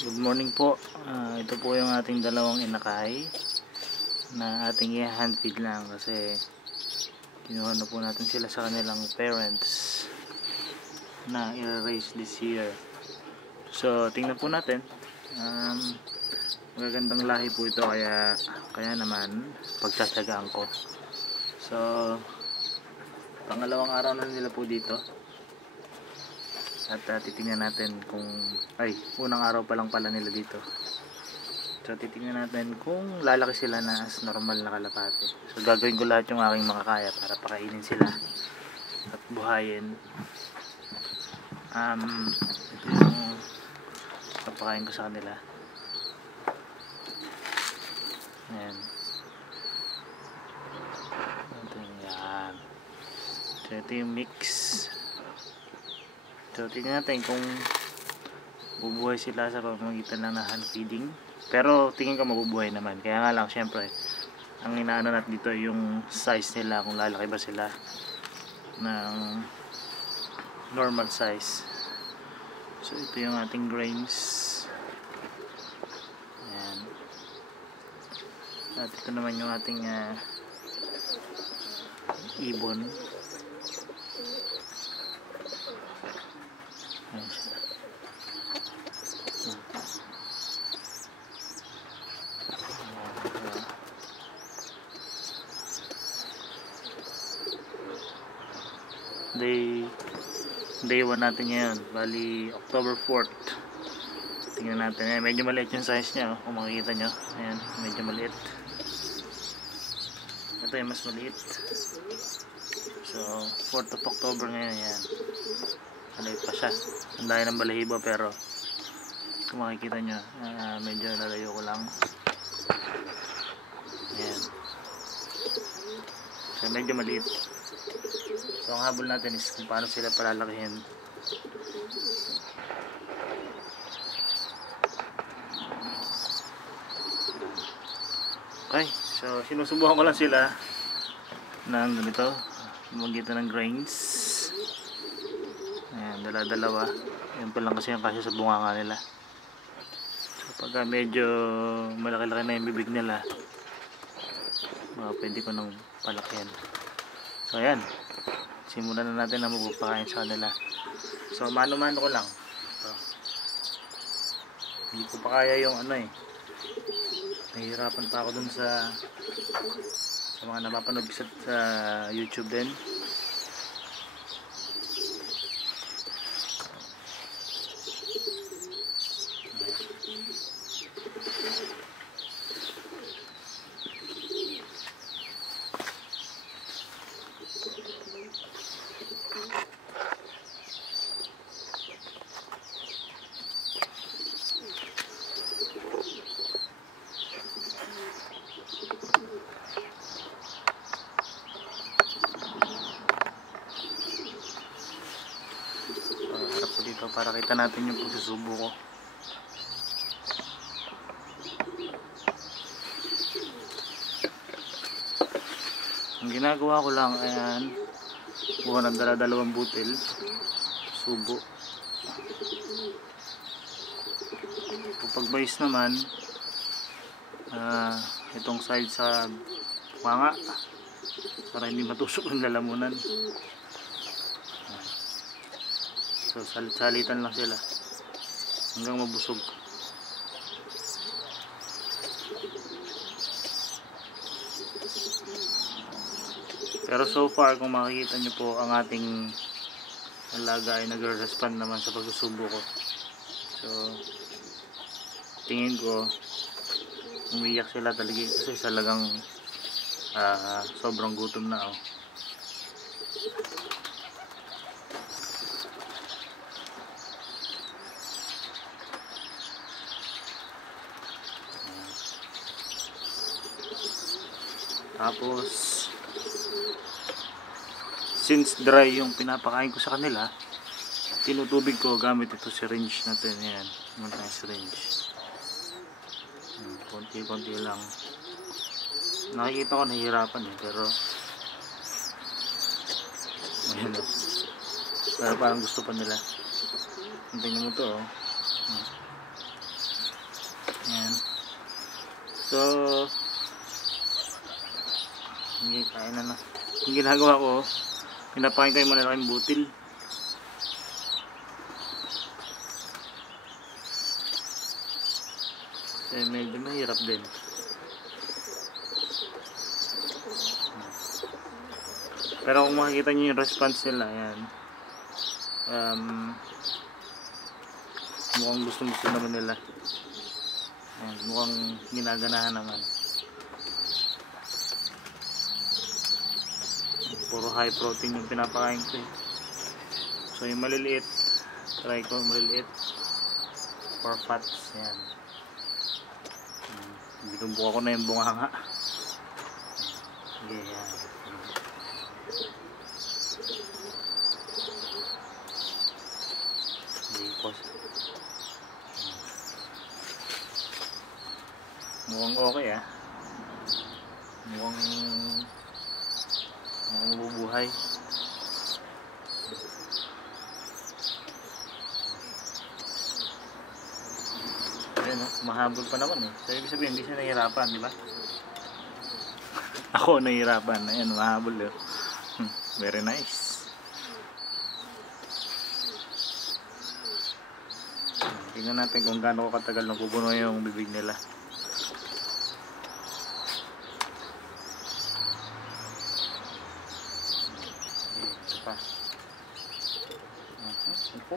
Good morning po. Ito po yung ating dalawang inakay na ating i-hand feed lang kasi kinuha na po natin sila sa kanilang parents na i-raise this year. So tingnan po natin. Magagandang lahi po ito kaya naman pagtsatsagaan ko. So pangalawang araw na nila po dito. At titingnan natin kung unang araw pa lang pala nila dito. So titingnan natin kung lalaki sila na as normal na kalapate. So gagawin ko lahat yung aking makakaya para pakainin sila at buhayin. Ito yung papakain ko sa kanila. Ayan. Yan. So ito yung mix. So tingnan natin kung bubuhay sila sa pamamagitan lang ng hand feeding. Pero tingin ko mabubuhay naman. Kaya nga lang syempre ang inaano natin dito yung size nila, kung lalaki ba sila ng normal size. So ito yung ating grains. Ayan. At ito naman yung ating ibon. Ayan siya. Day 1 natin ngayon, bali October 4th. Tingnan natin, medyo maliit yung size nya, kung makikita nyo. Ayan, medyo maliit. Ito yung mas maliit. So 4th of October ngayon. Yan, maliit pa siya. Ang dahil ng balahibo, pero kung makikita nyo, medyo nalayo ko lang. Ayan. So medyo maliit. So ang habol natin is kung paano sila palalakihin. Okay, so sinusubukan ko lang sila ng ganito, magitan ng grains. Ayan, dala-dalawa. Yan pa lang kasi yung kasya sa bunganga nila. So pagka medyo malaki-laki na yung bibig nila, pwede ko nang palakihan. So ayan, simulan na natin na magpapakain sa kanila. So mano-mano ko lang. Ito. Hindi ko pa kaya yung nahihirapan pa ako dun sa mga napapanood sa YouTube din. Dito para kita natin yung pagsusubo ko. Ang ginagawa ko lang, ayan, buha ng dalawang butil, subo. Kapag mais naman, itong side sa manga para hindi matusok yung lalamunan. So salit-salitan lang sila hanggang mabusog. Pero so far, kung makikita nyo po, ang ating alaga ay nagre-respond naman sa pagsusubo ko. So tingin ko umiyak sila talaga kasi talagang sobrang gutom na. Tapos since dry yung pinapakain ko sa kanila, tinutubig ko gamit ito syringe natin. Ayan, naman tayong syringe. Konti-konti lang. Nakikita ko nahihirapan pero ayan, pero parang gusto pa nila. Tingnan mo to. So, hindi tayo na. Yung ginagawa ko, pinapakain ko yung malalaking butil. Kasi medyo mahirap din. Pero kung makikita nyo yung response nila, yan. Mukhang gusto naman nila. Yan, mukhang ginaganahan naman. Puro high protein yung pinapakain ko eh. So yung maliliit, try ko maliliit for fats. Yan. Binubuka ko na yung bunganga. Sige, yan. Mukhang okay ah. Mukhang mabubuhay. Ayun oh, mahabol pa naman eh. So ibig sabihin hindi siya nahihirapan, di ba? Ako nahihirapan. Ayun, mahabol eh. Very nice. Tingnan natin kung gaano katagal napupuno yung bibig nila. Ito pa. Ito.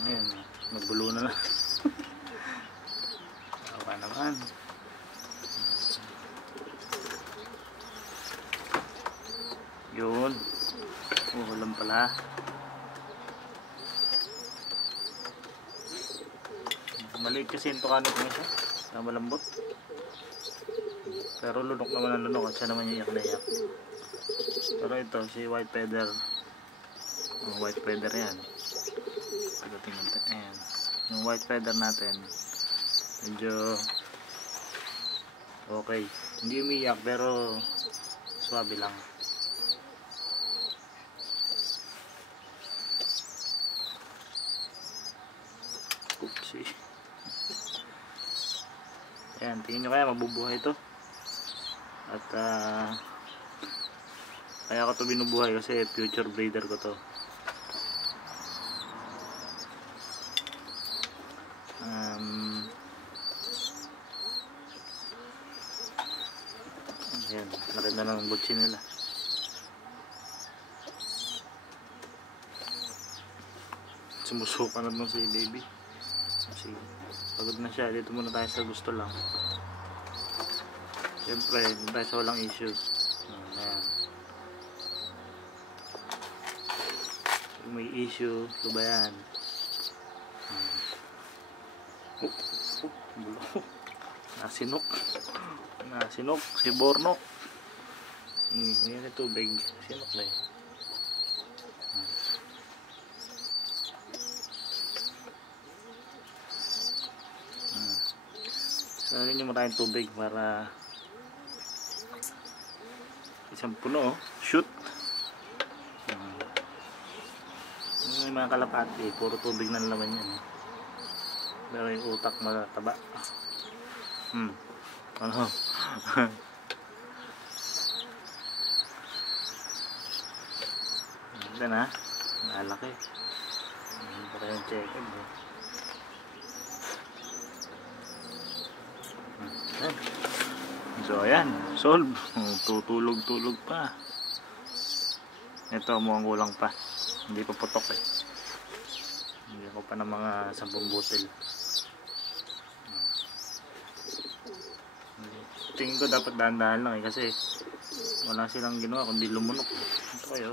Ayan, nagbulo na lang. Baka naman. Yun. Ulam pala. Maliit kasi yung tukanit mo siya. Malambot. Pero lunok naman ang lunok at siya naman yung iyak na iyak. Pero ito, si white feather. White feather yan. Ayan. Yung white feather natin medyo okay, hindi umiyak pero swabe lang. Oopsie. Ayan, tingin nyo kaya mabubuhay ito at kaya ko ito binubuhay kasi future breeder ko to. Ayan, maganda ng butsi nila. Sumusuka na dun si baby. Kasi pagod na siya, dito muna tayo sa gusto lang. Siyempre, dito tayo sa walang issue. Ayan. Kung may issue, ito ba yan? Bulo. Nasinok si Borno. Yan yung tubig. Sinok na eh. So yun mo tayong tubig para isang puno. Shoot. May mga kalapati, puro tubig na naman yan. Pero yung utak mataba. Ano? Ganda na. Malaki. Para yung check-in. So ayan. Solve. Tutulog-tulog pa. Ito mukhang kulang pa. Hindi pa putok eh. Hindi ako pa ng mga 10 butil. Tingin ko dapat dahan-dahan lang eh kasi wala silang ginawa kundi lumunok. Ito kayo.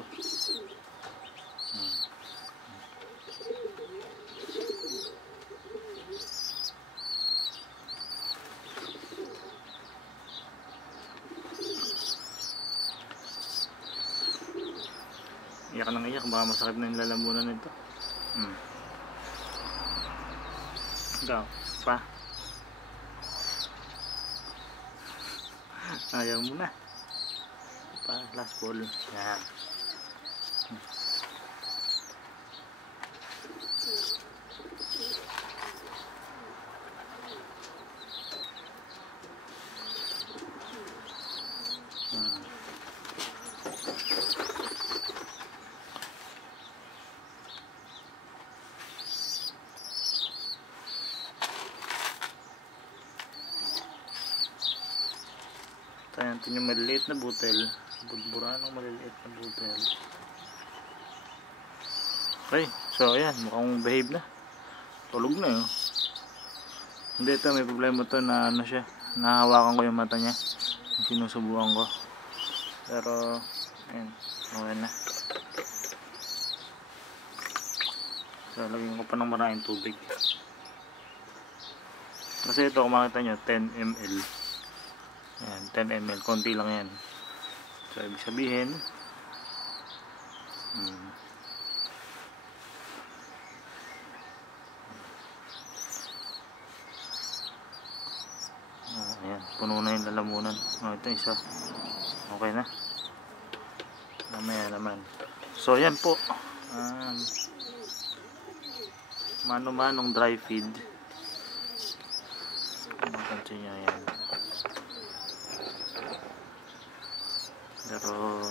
Iyak nang iyak, baka masakit na yung lalamunan nito. Ikaw, pa? Ayaw mo na. Pa, last ball. Yan. Tayo natin yung maliliit na butel. Budburan ng maliliit na butel. Okay, so ayan, mukhang behave na. Tulog na yun. Hindi, ito may problema to na ano siya, nahawakan ko yung mata niya. Sinusubukan ko. Pero ayan, okay na. So lagyan ko pa ng maraming tubig. Kasi ito, kung makita nyo, 10 ml. Ayan, 10 ml, konti lang yan. So ibig sabihin ayan, puno na yung lalamunan. Ito isa, okay na. Mamaya naman. So yan po, mano-manong dry feed. Mapansin nyo yan. Pero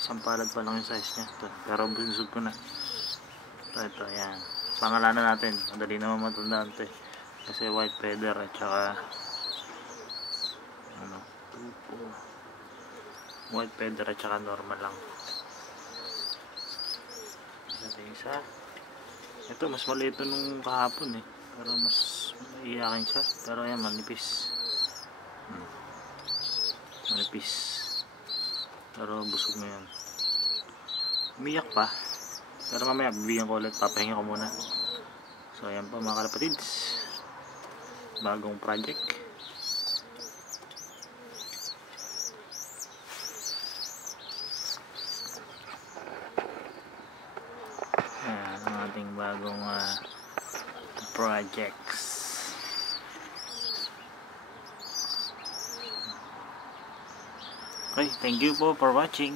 isang palad pa lang yung size nya ito. Pero binisog ko na ito, ayan. Pangalanan natin, madali naman matandaan ito kasi white feather at saka ano, white feather at saka normal lang. Isa, ito mas maliit nung kahapon pero mas iyakin siya, pero ayan, manipis. Manipis, pero busog na yan. Umiyak pa, pero mamaya bibigyan ko ulit, papahinga ko muna. So ayan po mga kalapatids, bagong project. Ayan ang ating bagong projects. Okay, thank you po for watching.